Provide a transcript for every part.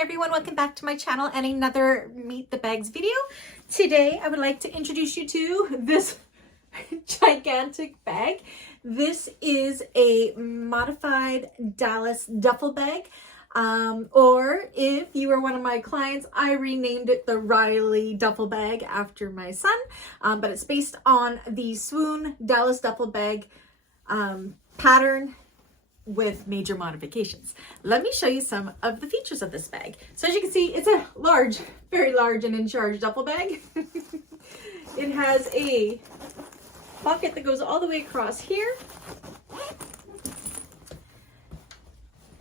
Hi everyone, welcome back to my channel and another Meet the Bags video. Today I would like to introduce you to this gigantic bag. This is a modified Dallas duffel bag. Or if you are one of my clients, I renamed it the Riley duffel bag after my son. But it's based on the Swoon Dallas duffel bag pattern with major modifications. Let me show you some of the features of this bag. So as you can see, it's a large, very large and in charge duffel bag. It has a pocket that goes all the way across here.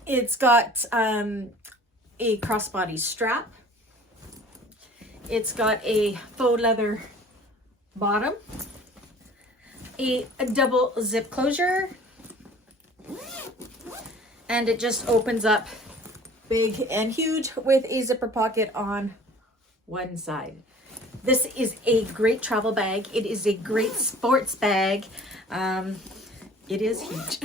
It's got a crossbody strap. It's got a faux leather bottom, a double zip closure, and it just opens up big and huge with a zipper pocket on one side. This is a great travel bag. It is a great sports bag. It is huge.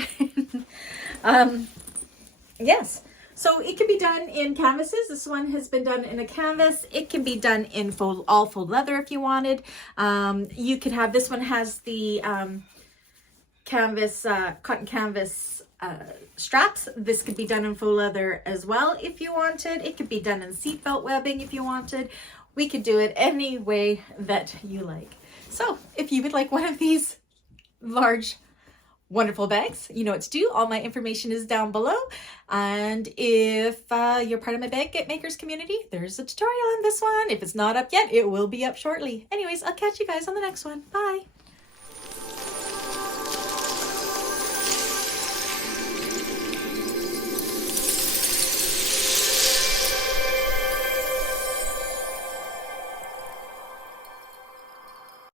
Yes, so it can be done in canvases. This one has been done in a canvas. It can be done in all faux leather if you wanted. You could have, this one has the canvas, cotton canvas straps. This could be done in faux leather as well if you wanted. It could be done in seatbelt webbing if you wanted. We could do it any way that you like. So if you would like one of these large, wonderful bags, you know what to do. All my information is down below. And if you're part of my bag makers community, there's a tutorial on this one. If it's not up yet, it will be up shortly. Anyways, I'll catch you guys on the next one. Bye.